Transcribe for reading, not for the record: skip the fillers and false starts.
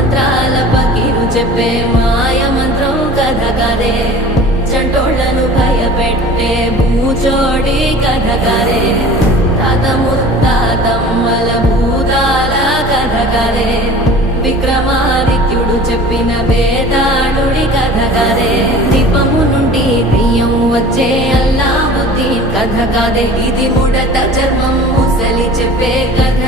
మంత్రాల పకీరు చెప్పే మాయ మంత్రం కథ కదే చంటోళ్లను భయపెట్టే భూచోడి కథ కదే తాత ముత్తాతమ్మల భూతాల కథ కదే విక్రమాదిత్యుడు చెప్పిన వేదాళుడి కథ కదే దీపము నుండి దెయ్యం వచ్చే అల్లావుద్దీన్ కథ కాదే ఇది ముడత చర్మం ముసలి చెప్పే కథ